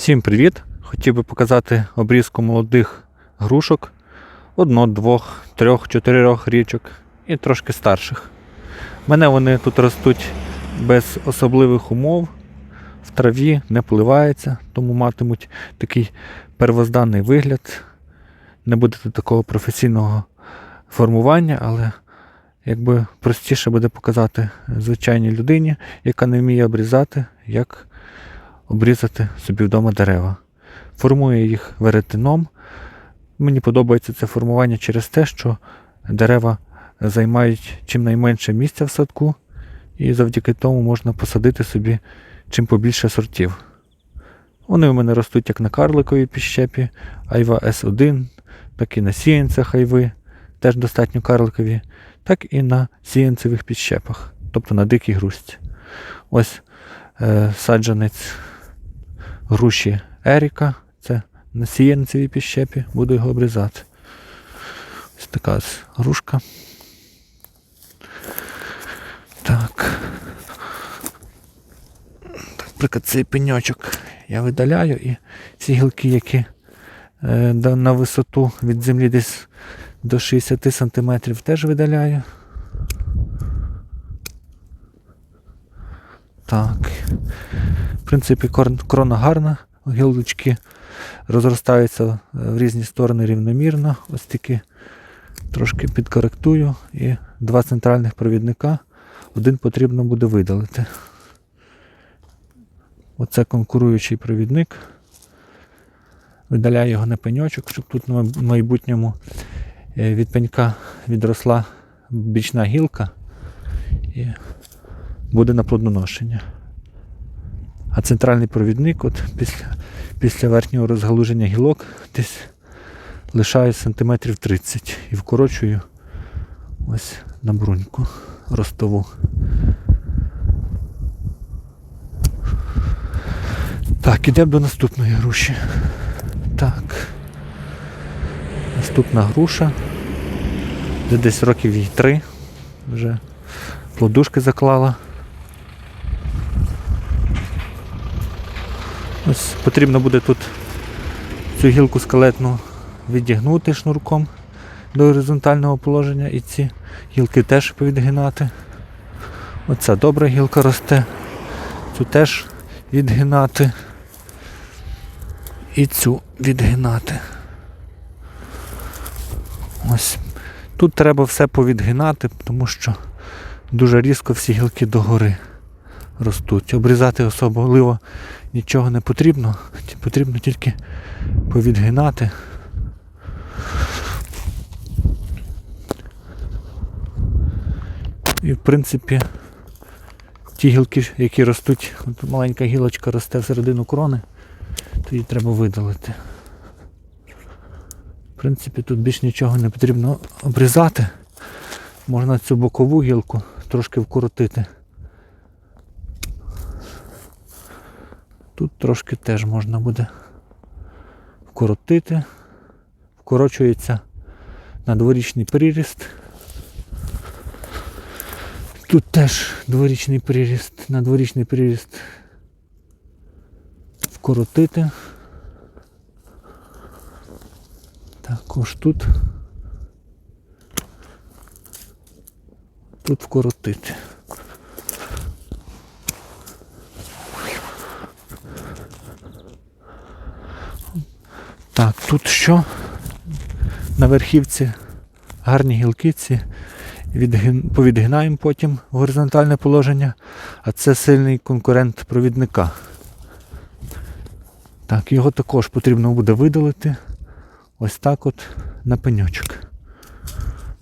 Всім привіт! Хотів би показати обрізку молодих грушок. Одно, двох, трьох, чотирьох річок і трошки старших. Мене вони тут ростуть без особливих умов, в траві не пливаються, тому матимуть такий первозданний вигляд. Не буде такого професійного формування, але якби простіше буде показати звичайній людині, яка не вміє обрізати, як обрізати собі вдома дерева. Формую їх веретеном. Мені подобається це формування через те, що дерева займають чимнайменше місця в садку, і завдяки тому можна посадити собі чим побільше сортів. Вони у мене ростуть як на карликовій піщепі, айва С1, так і на сіянцях айви, теж достатньо карликові, так і на сіянцевих підщепах, тобто на дикій грушці. Ось е, саджанець груші Еріка. Це на сіянцевій піщепі, буду його обрізати. Ось така грушка. Так. Так, Наприклад, цей пеньочок я видаляю і ці гілки, які е, на висоту від землі десь до 60 см теж видаляю. Так. В принципі, крона гарна, гілочки розростаються е, в різні сторони рівномірно. Ось такі трошки підкоректую. І два центральних провідника. Один потрібно буде видалити. Оце конкуруючий провідник. Видаляю його на пеньочок, щоб тут в майбутньому е, від пенька відросла бічна гілка і буде на плодоношення. А центральний провідник, от після, після верхнього розгалуження гілок, десь лишаю сантиметрів 30 і вкорочую ось на бруньку ростову. Так, ідемо до наступної груші. Так. Наступна груша. Де десь років їй три. Вже плодушки заклала. Ось потрібно буде тут цю гілку скелетну відігнути шнурком до горизонтального положення і ці гілки теж повідгинати. Оця добра гілка росте, цю теж відгинати і цю відгинати. Ось. Тут треба все повідгинати, тому що дуже різко всі гілки догори ростуть. Обрізати особливо нічого не потрібно, потрібно тільки повідгинати. І в принципі ті гілки, які ростуть, от маленька гілочка росте всередину крони, то її треба видалити. В принципі, тут більш нічого не потрібно обрізати. Можна цю бокову гілку трошки вкоротити. Тут трошки теж можна буде вкоротити. Вкорочується на дворічний приріст. Тут теж дворічний приріст, на дворічний приріст вкоротити. Також тут. Тут вкоротити. Так, тут що? На верхівці гарні гілки ці. Повідгинаємо потім горизонтальне положення, а це сильний конкурент провідника. Так, його також потрібно буде видалити. Ось так от на пеньочок.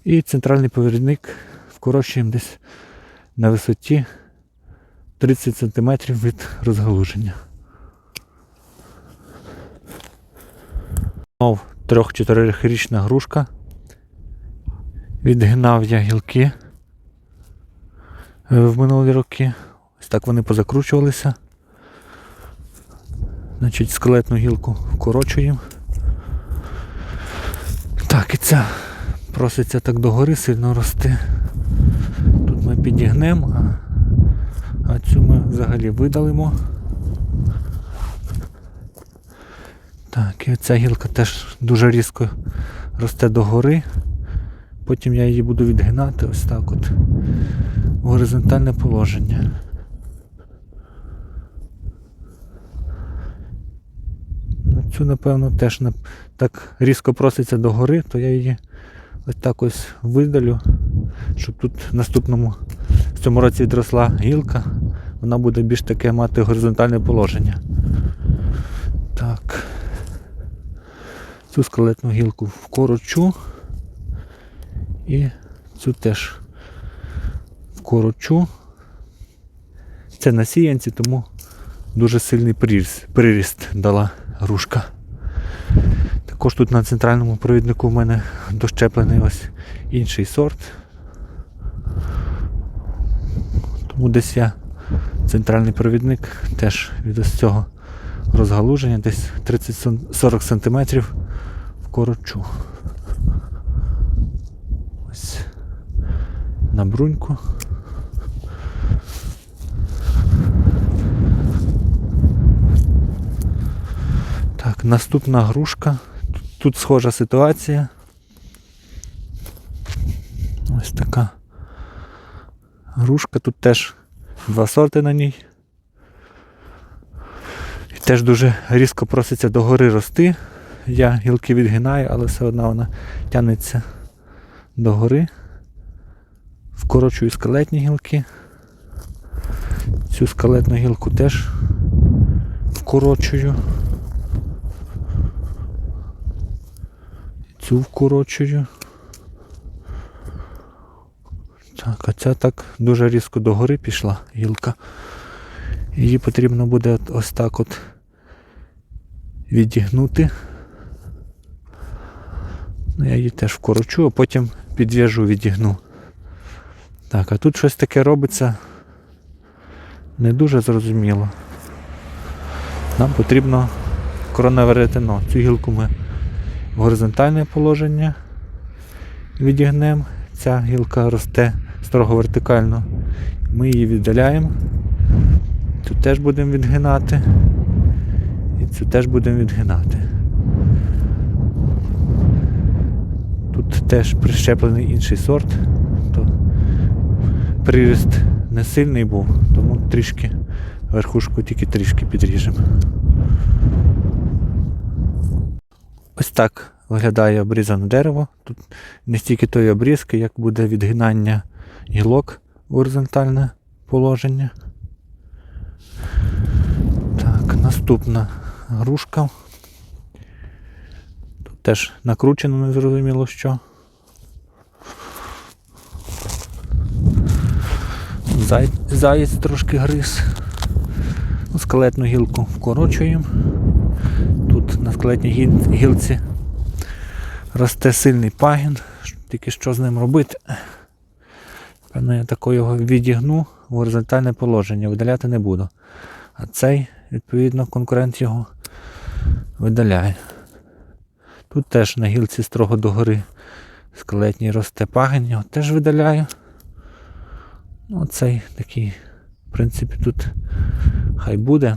І центральний провідник вкорочуємо десь на висоті 30 см від розгалуження. Знов 3-4-річна грушка. Відгинав я гілки е, в минулі роки. Ось так вони позакручувалися. Значить, скелетну гілку вкорочуємо. Так, і ця проситься так догори сильно рости. Тут ми підігнемо, а цю ми взагалі видалимо. Так, і ця гілка теж дуже різко росте догори. Потім я її буду відгинати ось так от. В горизонтальне положення. Ну, Цю, напевно, теж так різко проситься догори, то я її ось так ось видалю, щоб тут в наступному в цьому році відросла гілка, вона буде більш таке мати горизонтальне положення. Так. Цю скелетну гілку вкорочу. І цю теж вкорочу. Це на сіянці, тому дуже сильний приріст, приріст дала грушка. Також тут на центральному провіднику в мене дощеплений ось інший сорт. Тому десь я центральний провідник теж від ось цього розгалуження, десь 30-40 см вкорочу. Ось на бруньку. Так, наступна грушка. Тут, тут схожа ситуація. Ось така грушка, тут теж два сорти на ній. Теж дуже різко проситься догори рости. Я гілки відгинаю, але все одно вона тягнеться догори. Вкорочую скелетні гілки. Цю скелетну гілку теж вкорочую. Цю вкорочую. Так, а ця так дуже різко догори пішла гілка. Її потрібно буде ось так от відігнути. Ну, я її теж вкорочу, а потім підв'яжу, відігну. Так, а тут щось таке робиться не дуже зрозуміло. Нам потрібно коронаверетено. Цю гілку ми в горизонтальне положення відігнемо. Ця гілка росте строго вертикально. Ми її віддаляємо. Тут теж будемо відгинати. Цю теж будемо відгинати. Тут теж прищеплений інший сорт, то приріст не сильний був, тому трішки верхушку тільки трішки підріжемо. Ось так виглядає обрізане дерево. Тут не стільки тої обрізки, як буде відгинання гілок в горизонтальне положення. Так, наступна грушка. Тут теж накручено, незрозуміло що. Зай... Заєць трошки гриз. Ну, Скелетну гілку вкорочуємо. Тут на скелетній гілці росте сильний пагін. Тільки що з ним робити? Певно, я тако його відігну в горизонтальне положення, видаляти не буду. А цей, відповідно, конкурент його видаляє. Тут теж на гілці строго догори скелетній росте пагін, його теж видаляю. Ну, цей такий, в принципі, тут хай буде.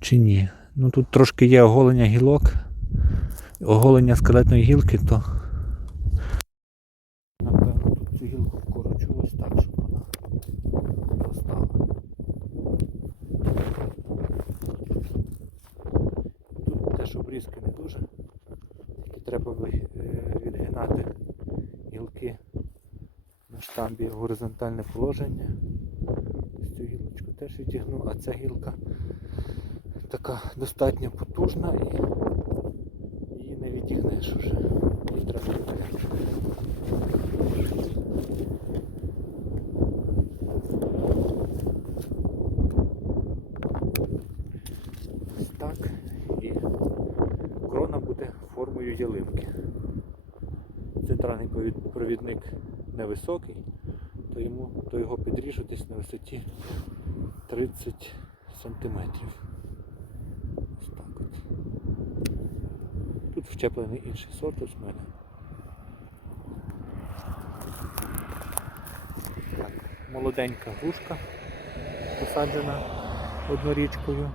Чи ні? Ну тут трошки є оголення гілок. Оголення скелетної гілки, то. Напевно, тут цю гілку вкорочу ось так, щоб вона зростала. Тут теж обрізки не дуже. Тільки треба ви- е, відгинати гілки на штамбі в горизонтальне положення. Ось Цю гілочку теж відігну, а ця гілка така достатньо потужна і її не відігнеш уже. Її треба. Ось так. І крона буде формою ялинки. Центральний провідник невисокий, то, його підріжу десь на висоті 30 сантиметрів. Ось так от. Тут вчеплений інший сорт ось в мене. Так, молоденька грушка посаджена однорічкою.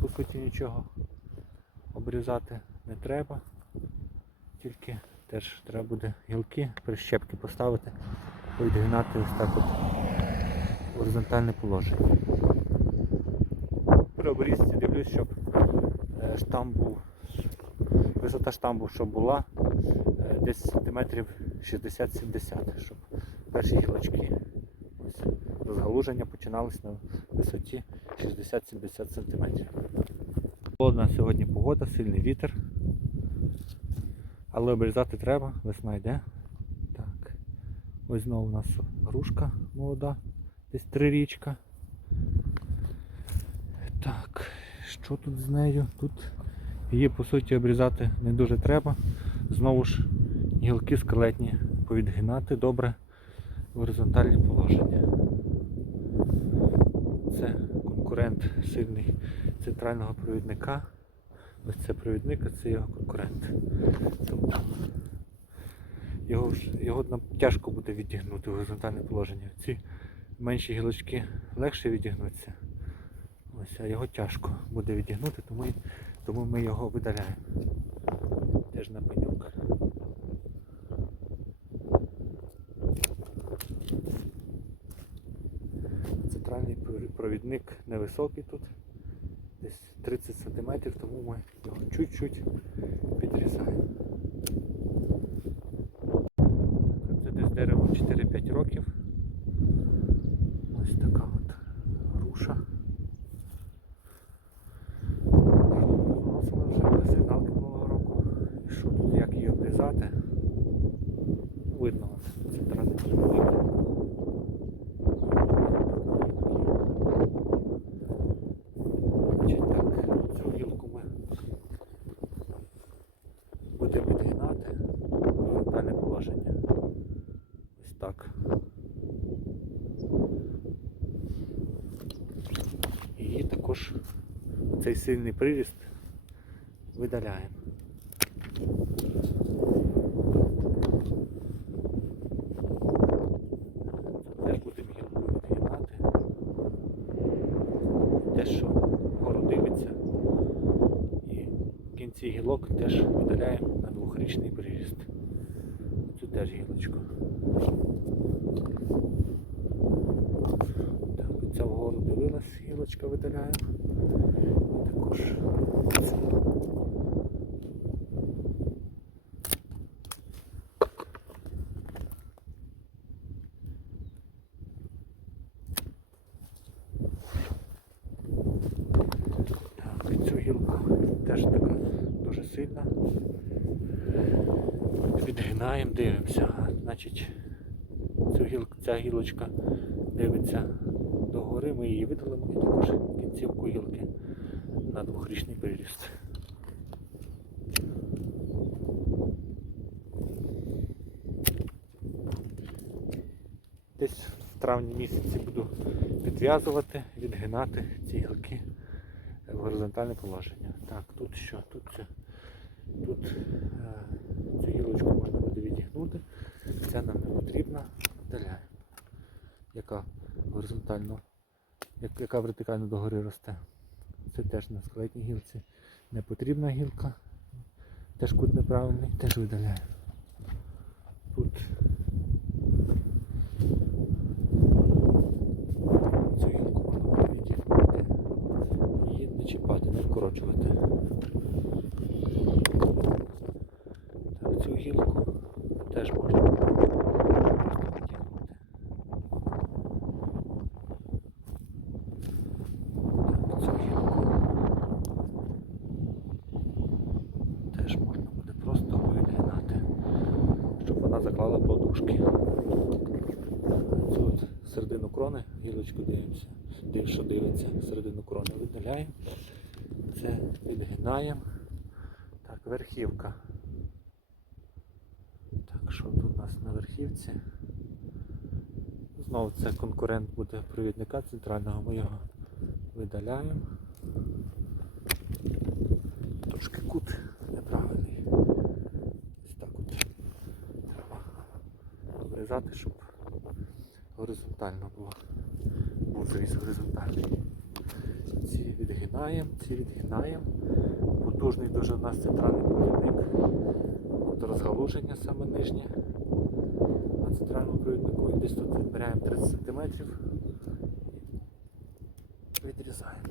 По суті нічого обрізати не треба. Тільки теж треба буде гілки, прищепки поставити, відгинати ось так от горизонтальне положення. При обрізці дивлюсь, щоб е, штамп був, висота штамбу, щоб була е, десь сантиметрів 60-70, щоб перші гілочки розгалуження починалось на висоті 60-70 см. Холодна сьогодні погода, сильний вітер. Але обрізати треба, весна йде. Так. Ось знову у нас грушка молода, десь трирічка. Так, що тут з нею? Тут її по суті обрізати не дуже треба. Знову ж гілки скелетні повідгинати добре в горизонтальні положення. Це конкурент сильний центрального провідника. Ось це провідник, а це його конкурент. Тобто його, його нам тяжко буде відігнути в горизонтальне положення. Ці менші гілочки легше відігнуться. Ось, а його тяжко буде відігнути, тому, тому ми його видаляємо. Теж на пенюк. Центральний провідник невисокий тут, десь 30 см, тому ми його чуть-чуть підрізаємо. Це десь дерево 4-5 років. Ось така от груша. Вносила вже сигналки минулого року. І що тут, як її обрізати? Видно от, центральний провідник. Значить так, цю гілку ми будемо відгинати горизонтальне положення. Ось так. І також цей сильний приріст видаляємо. Теж будемо гілку відгинати. Те, що вгору дивиться. І в кінці гілок теж видаляємо на двохрічний приріст. Цю теж гілочку. Так, ця вгору дивилась, гілочка видаляємо. І також. Так, цю гілку теж така дуже сильна. Відгинаємо, дивимося. Значить, цю гіл, ця гілочка дивиться догори, ми її видалимо і також кінцівку гілки на двохрічний приріст. Десь в травні місяці буду підв'язувати, відгинати ці гілки в горизонтальне положення. Так, тут що? Тут, це- тут е, цю гілочку можна буде відігнути. Ця нам не потрібна. Видаляємо. Яка горизонтально, яка вертикально догори росте. Це теж на скелетній гілці. Не потрібна гілка. Теж кут неправильний, теж видаляє. Тут цю гілку можна буде відігнути. Її не чіпати, не вкорочувати. Так, цю гілку теж можна буде просто відігнути. Так, цю гілку теж можна буде просто повідгинати, щоб вона заклала подушки. Цю от середину крони, гілочку дивимося, див, що дивиться, середину крони видаляємо. Це відгинаємо. Так, верхівка. Так, що тут у нас на верхівці? Знову це конкурент буде провідника центрального, ми його видаляємо. Трошки кут неправильний. Ось так от треба обрізати, щоб горизонтально було. Був зріз горизонтальний. Ці відгинаємо. ці відгинаємо. Потужний дуже у нас центральний провідник. От розгалуження саме нижнє на центральному провіднику. Десь тут відміряємо 30 см. Відрізаємо.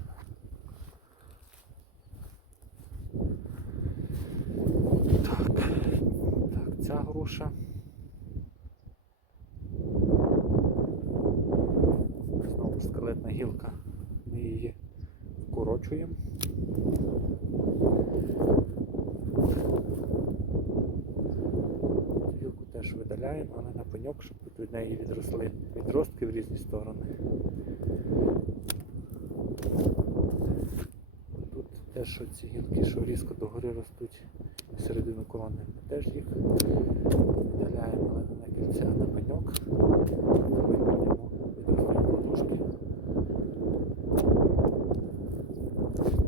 Так, так, ця груша. Знову ж скелетна гілка. Ми її вкорочуємо. Цю гілку теж видаляємо, але на пеньок, щоб тут від неї відросли відростки в різні сторони. Тут теж ці гілки, що різко догори ростуть середину корони, ми теж їх не на кільця, на пеньок. В майбутньому відростуть подушки.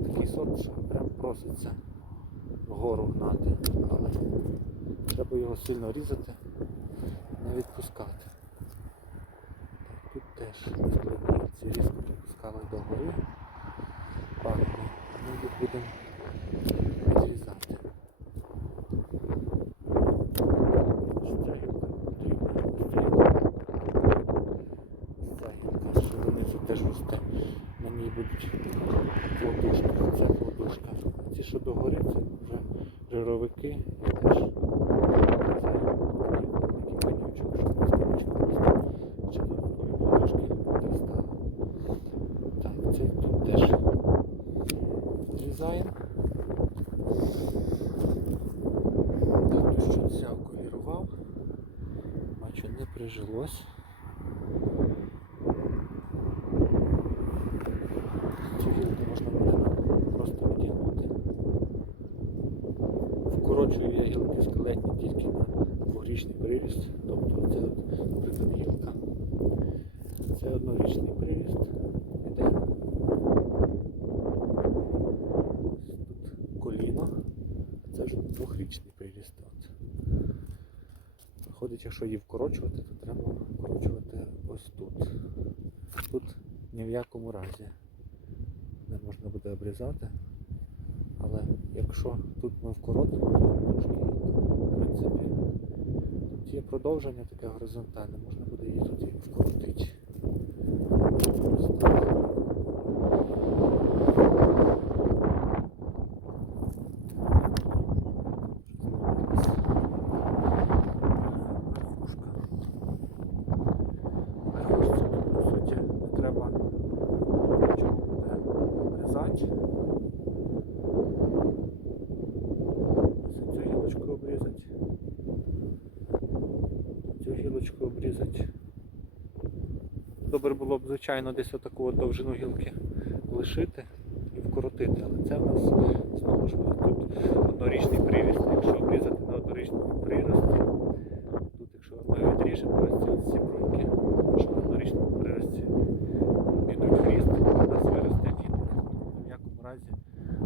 Такий сорт, що прям проситься вгору гнати, але треба його сильно різати, не відпускати. Тут теж ці різко пропускали догори. Пагони. Ми їх будемо відрізати. Ось ця гілка потрібна. Ось що донизу теж росте. На ній будуть плодушки. Це плодушка. Ці, що догори, це вже жировики. І теж такий пенючок, щоб без пенючка просто ще додаткові плодушки підростали. Так, це тут теж відрізаємо. Так, то що це окулірував. Бачу, не прижилось. Цю гілку можна буде нам просто відігнути. Вкорочую я гілки скелетні тільки на дворічний приріст. Тобто це наприклад, гілка. Це однорічний приріст. Іде тут коліно. Це вже двохрічний приріст. Виходить, якщо її вкорочувати, то треба вкорочувати ось тут. Тут ні в якому разі не можна буде обрізати. Але якщо тут ми вкоротимо, то трошки, в принципі, тут є продовження таке горизонтальне, можна буде її тут і вкоротити. Ось так. Верхушка. Верхушці, по суті, не треба нічого буде обрізати. Ось цю гілочку обрізати. Цю гілочку обрізати. Добре було б, звичайно, десь отаку от довжину гілки лишити і вкоротити, але це в нас знову ж тут однорічний приріст. Якщо обрізати на однорічному прирості, тут якщо ми відріжемо ось ці бруньки, що на однорічному прирості підуть в ріст, то у нас виросте віник. Ні в якому разі,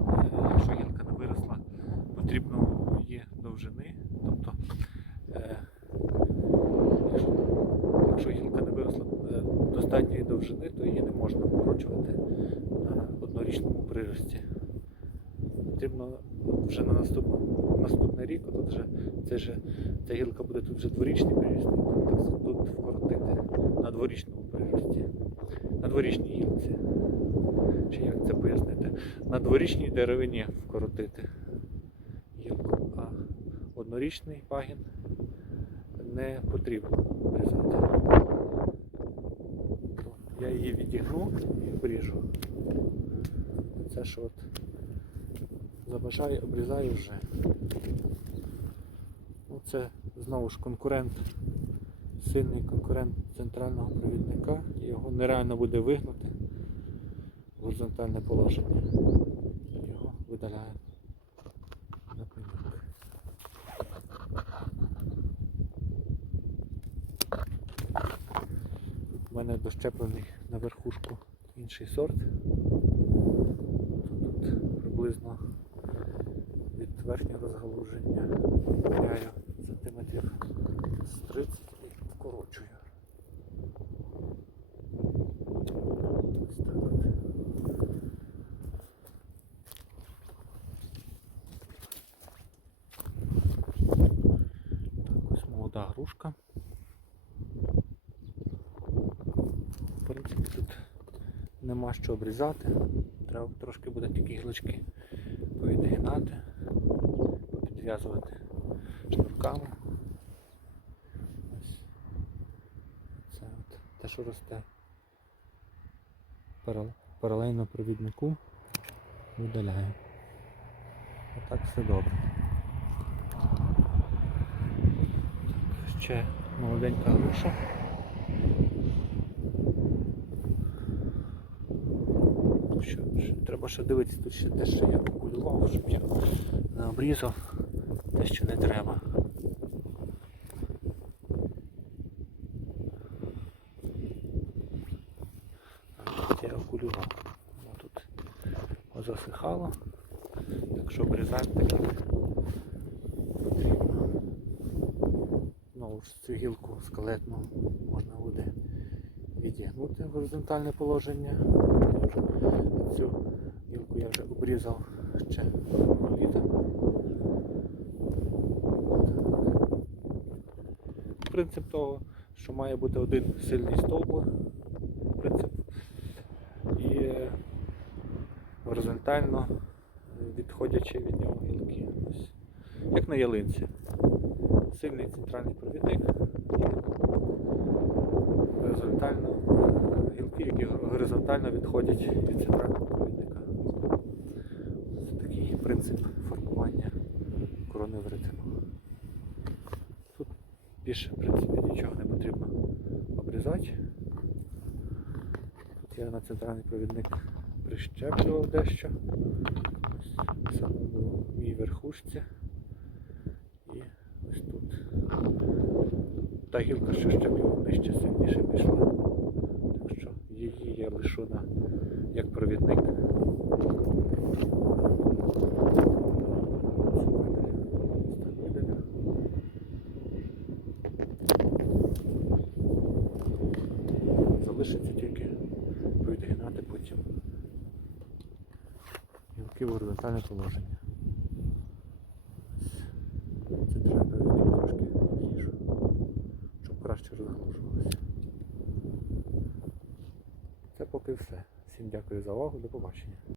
е, якщо гілка не виросла, потрібно її довжини. Тобто, е, якщо, якщо гілка не виросла е, достатньої довжини, то її не можна вкорочувати на однорічному прирості. Потрібно вже на наступному, наступний рік, от вже, це же, ця гілка буде тут вже дворічний приріст, і тут, так- тут вкоротити на дворічному прирості. На дворічній гілці. Чи як це пояснити? На дворічній деревині вкоротити гілку, а однорічний пагін не потрібно обрізати. Я її відігну і обріжу. Це що от забажаю, обрізаю вже. Це знову ж конкурент, сильний конкурент центрального провідника. Його нереально буде вигнути горизонтальне положення. Його видаляємо на пеньок. В мене дощеплений на верхушку інший сорт. Тут приблизно від верхнього розгалуження виряю сантиметрів з 30 і вкорочую. Ось так от. Нема що обрізати. Треба трошки буде тільки гілочки повідгинати, підв'язувати шнурками. Ось. Це от те, що росте паралельно провіднику, видаляємо. Отак все добре. Так, ще молоденька груша. Ну Що, треба дивитися, тут ще те, що я окулював, щоб я не обрізав, те, що не треба. Я окулював. Воно тут засихало. Так що обрізати таки потрібно. Знову цю гілку скелетну можна буде відігнути в горизонтальне положення. Цю я вже обрізав ще літа. Принцип того, що має бути один сильний стовбур. Принцип. І горизонтально відходячи від нього гілки. Як на ялинці. Сильний центральний провідник і горизонтально е, гілки, які горизонтально відходять від центрального провідника. Це такий принцип формування корони веретену. Тут більше в принципі нічого не потрібно обрізати. Центральний провідник прищеплював дещо. Саме саме в мій верхушці. І ось тут. Та гілка, що щеплював, нижче сильніше пішла. Так що її я лишу на як провідник. Цю видалю. Ось так видалю. Залишиться тільки відгинати потім гілки в горизонтальне положення. Це треба трошки більше, щоб краще розглушувалося. Це поки все. Всім дякую за увагу, до побачення.